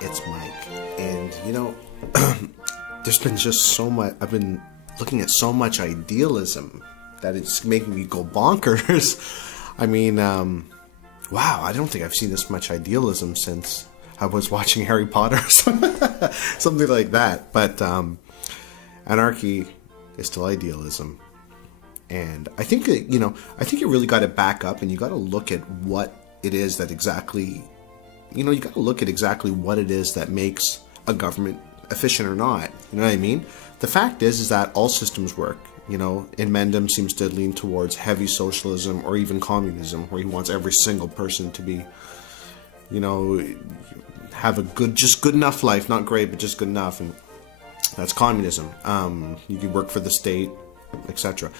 It's Mike, and there's been just so much. I've been looking at so much idealism that it's making me go bonkers. I mean, wow, I don't think I've seen this much idealism since I was watching Harry Potter, something like that. But anarchy is still idealism. And I think that, I think you really got to back up and you got to look at what it is that exactly, you got to look at exactly what it is that makes a government efficient or not. You know what I mean? The fact is that all systems work. Inmendham seems to lean towards heavy socialism or even communism, where he wants every single person to be, have a just good enough life, not great, but just good enough. And that's communism. You can work for the state, etc.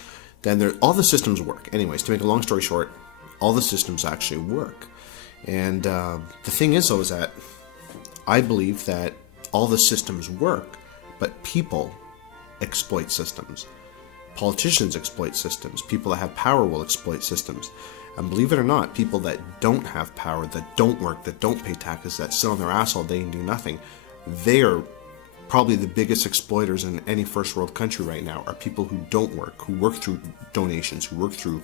Then all the systems work. Anyways, to make a long story short, all the systems actually work. And the thing is, though, is that I believe that all the systems work, but people exploit systems. Politicians exploit systems. People that have power will exploit systems. And believe it or not, people that don't have power, that don't work, that don't pay taxes, that sit on their ass all day and do nothing, they are probably the biggest exploiters in any first world country right now, are people who don't work, who work through donations, who work through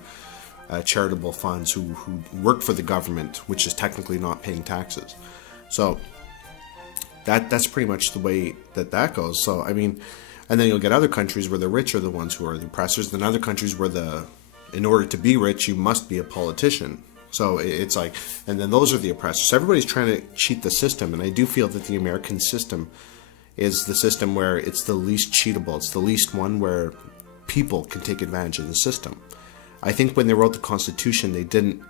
charitable funds, who work for the government, which is technically not paying taxes. So that's pretty much the way that goes. So, I mean, and then you'll get other countries where the rich are the ones who are the oppressors, then other countries where in order to be rich, you must be a politician. So it's like, and then those are the oppressors. So everybody's trying to cheat the system, and I do feel that the American system is the system where it's the least cheatable. It's the least one where people can take advantage of the system. I think when they wrote the Constitution, they didn't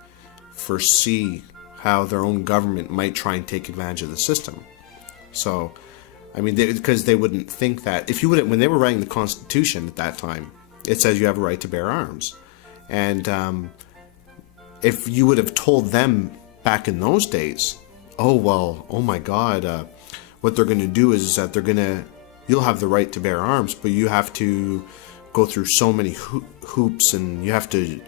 foresee how their own government might try and take advantage of the system. So, I mean, because they wouldn't think that when they were writing the Constitution at that time, it says you have a right to bear arms. And if you would have told them back in those days, oh my God, what they're going to do is that you'll have the right to bear arms, but you have to go through so many hoops, and you have to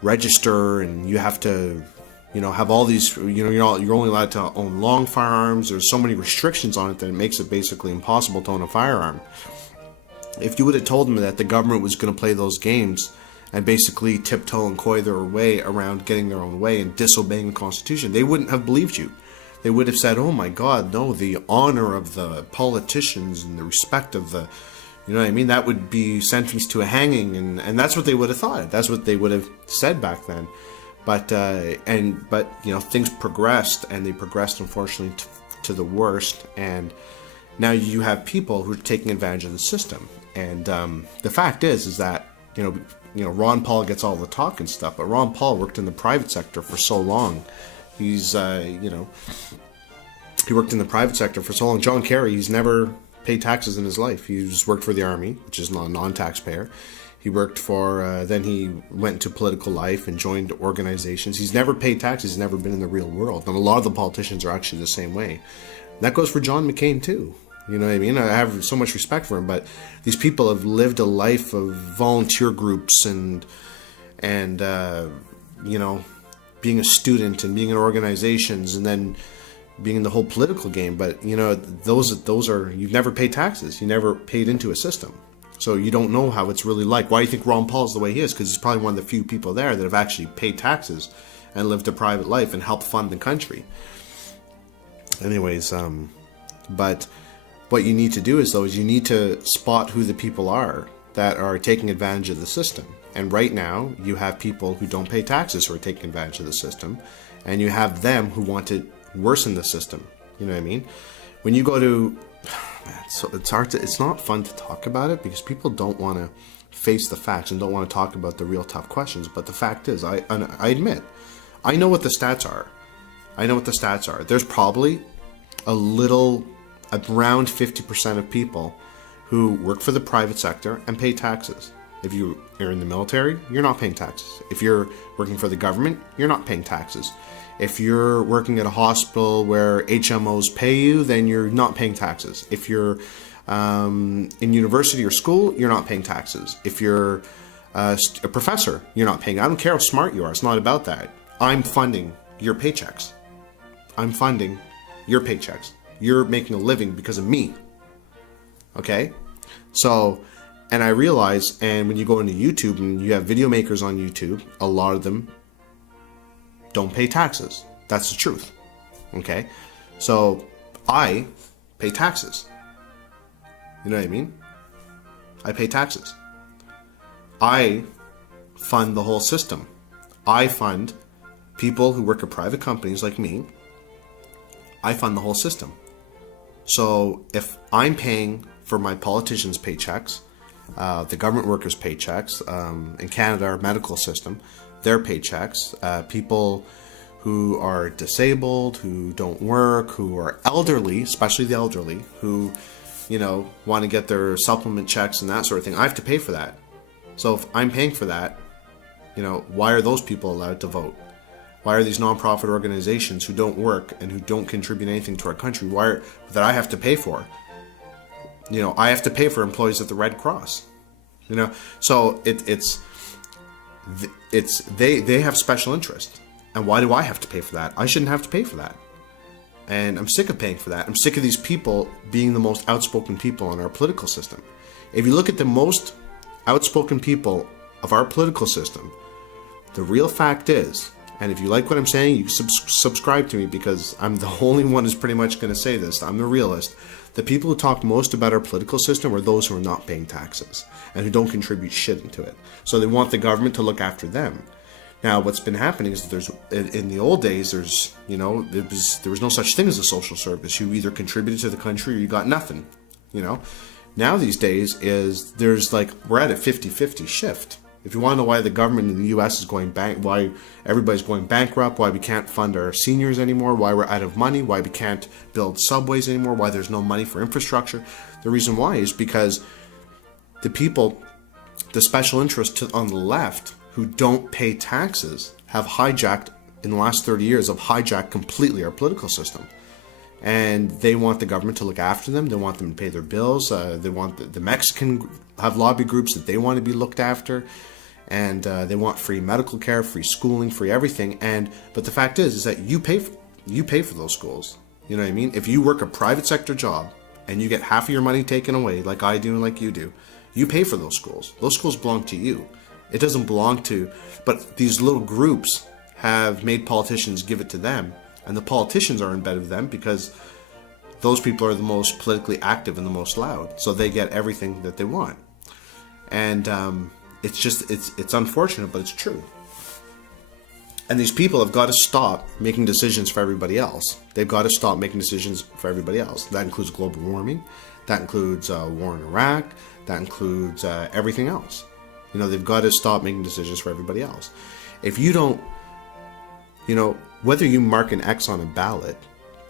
register, and you have to, have all these, you're only allowed to own long firearms. There's so many restrictions on it that it makes it basically impossible to own a firearm. If you would have told them that the government was going to play those games and basically tiptoe and coy their way around getting their own way and disobeying the Constitution, they wouldn't have believed you. They would have said, oh my God, no, the honor of the politicians and the respect of the, you know what I mean? That would be sentenced to a hanging, and that's what they would have thought. That's what they would have said back then. But things progressed, and they progressed, unfortunately, to the worst. And now you have people who are taking advantage of the system. And the fact is that, Ron Paul gets all the talk and stuff, but Ron Paul worked in the private sector for so long. He's, he worked in the private sector for so long. John Kerry, he's never paid taxes in his life. He's worked for the army, which is not a non-taxpayer. He worked for, then he went into political life and joined organizations. He's never paid taxes. He's never been in the real world. And a lot of the politicians are actually the same way. That goes for John McCain, too. You know what I mean? I have so much respect for him, but these people have lived a life of volunteer groups and being a student and being in organizations and then being in the whole political game. But, those are, you've never paid taxes. You never paid into a system. So you don't know how it's really like. Why do you think Ron Paul is the way he is? Because he's probably one of the few people there that have actually paid taxes and lived a private life and helped fund the country. Anyways, but what you need to do is you need to spot who the people are that are taking advantage of the system. And right now, you have people who don't pay taxes who are taking advantage of the system. And you have them who want to worsen the system. You know what I mean? When you go to... So it's hard it's not fun to talk about it because people don't want to face the facts and don't want to talk about the real tough questions. But the fact is, I admit, I know what the stats are. There's probably around 50% of people who work for the private sector and pay taxes. If you are in the military, you're not paying taxes. If you're working for the government, you're not paying taxes. If you're working at a hospital where HMOs pay you, then you're not paying taxes. If you're in university or school, you're not paying taxes. If you're a professor, you're not paying. I don't care how smart you are. It's not about that. I'm funding your paychecks. I'm funding your paychecks. You're making a living because of me. Okay? So, and I realize, and when you go into YouTube and you have video makers on YouTube, a lot of them don't pay taxes. That's the truth. Okay? So, I pay taxes. You know what I mean? I pay taxes. I fund the whole system. I fund people who work at private companies like me. I fund the whole system. So if I'm paying for my politicians' paychecks, the government workers' paychecks, in Canada, our medical system, their paychecks, people who are disabled, who don't work, who are elderly, especially the elderly, who, you know, want to get their supplement checks and that sort of thing, I have to pay for that. So if I'm paying for that, you know, why are those people allowed to vote? Why are these nonprofit organizations who don't work and who don't contribute anything to our country, that I have to pay for? You know, I have to pay for employees at the Red Cross. You know, so they have special interest. And why do I have to pay for that? I shouldn't have to pay for that. And I'm sick of paying for that. I'm sick of these people being the most outspoken people in our political system. If you look at the most outspoken people of our political system, the real fact is, and if you like what I'm saying, you subscribe to me, because I'm the only one who's pretty much going to say this. I'm the realist. The people who talk most about our political system are those who are not paying taxes and who don't contribute shit into it. So they want the government to look after them. Now, what's been happening is that in the old days, there was no such thing as a social service. You either contributed to the country or you got nothing. You know, now these days we're at a 50-50 shift. If you want to know why the government in the U.S. is going why everybody's going bankrupt, why we can't fund our seniors anymore, why we're out of money, why we can't build subways anymore, why there's no money for infrastructure, the reason why is because the people, the special interests on the left who don't pay taxes have hijacked, in the last 30 years, completely our political system. And they want the government to look after them. They want them to pay their bills. They want the Mexican have lobby groups that they want to be looked after. And they want free medical care, free schooling, free everything. But the fact is that you pay for those schools. You know what I mean? If you work a private sector job and you get half of your money taken away, like I do and like you do, you pay for those schools. Those schools belong to you. It doesn't belong to, but these little groups have made politicians give it to them, and the politicians are in bed with them because those people are the most politically active and the most loud, so they get everything that they want. And it's unfortunate, but it's true. And these people have got to stop making decisions for everybody else. They've got to stop making decisions for everybody else. That includes global warming, that includes war in Iraq, that includes everything else. You know, they've got to stop making decisions for everybody else. If you don't, you know, whether you mark an X on a ballot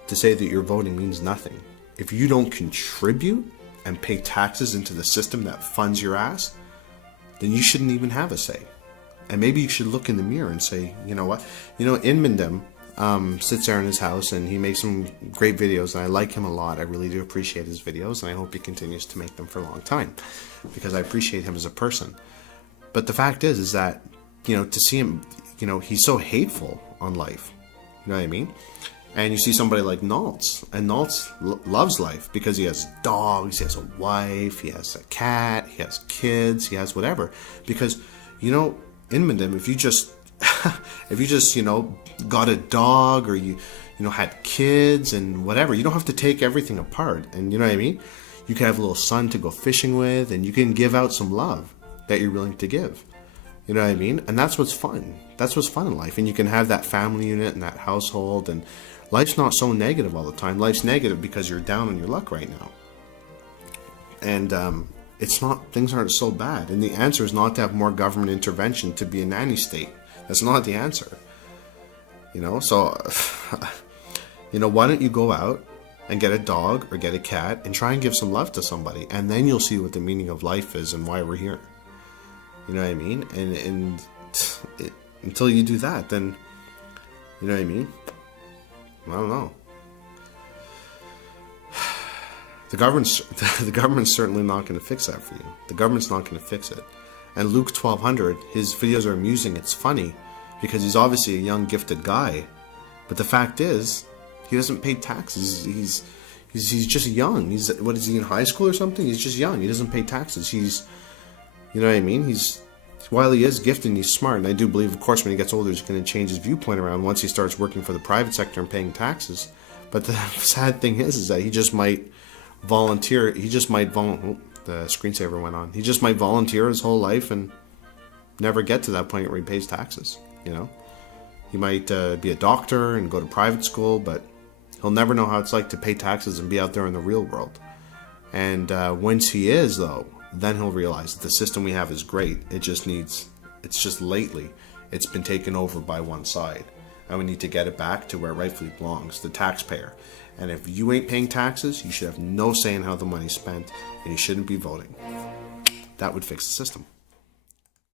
to say that your voting means nothing, if you don't contribute and pay taxes into the system that funds your ass, then you shouldn't even have a say. And maybe you should look in the mirror and say, you know what? You know, Inmendham sits there in his house and he makes some great videos, and I like him a lot. I really do appreciate his videos, and I hope he continues to make them for a long time because I appreciate him as a person. But the fact is that, you know, to see him, you know, he's so hateful on life. You know what I mean? And you see somebody like Naltz, and Naltz loves life because he has dogs, he has a wife, he has a cat, he has kids, he has whatever. Because, you know, in Inmendham, if you just, you know, got a dog or you know, had kids and whatever, you don't have to take everything apart. And you know what I mean? You can have a little son to go fishing with, and you can give out some love that you're willing to give. You know what I mean? And that's what's fun. That's what's fun in life. And you can have that family unit and that household, and life's not so negative all the time. Life's negative because you're down on your luck right now. And things aren't so bad. And the answer is not to have more government intervention to be a nanny state. That's not the answer. You know, so, you know, why don't you go out and get a dog or get a cat and try and give some love to somebody, and then you'll see what the meaning of life is and why we're here. You know what I mean? And until you do that, then, you know what I mean? I don't know. The government's certainly not going to fix that for you. The government's not going to fix it. And luke12000, his videos are amusing. It's funny because he's obviously a young, gifted guy, But the fact is, he doesn't pay taxes. He's just young. What is he, in high school or something? He's just young. He doesn't pay taxes. You know what I mean? While he is gifted and he's smart, and I do believe, of course, when he gets older, he's going to change his viewpoint around once he starts working for the private sector and paying taxes. But the sad thing is that he just might volunteer. The screensaver went on. He just might volunteer his whole life and never get to that point where he pays taxes. You know, he might be a doctor and go to private school, but he'll never know how it's like to pay taxes and be out there in the real world. And once he is, though, then he'll realize that the system we have is great. It's just lately, it's been taken over by one side. And we need to get it back to where it rightfully belongs, the taxpayer. And if you ain't paying taxes, you should have no say in how the money's spent, and you shouldn't be voting. That would fix the system.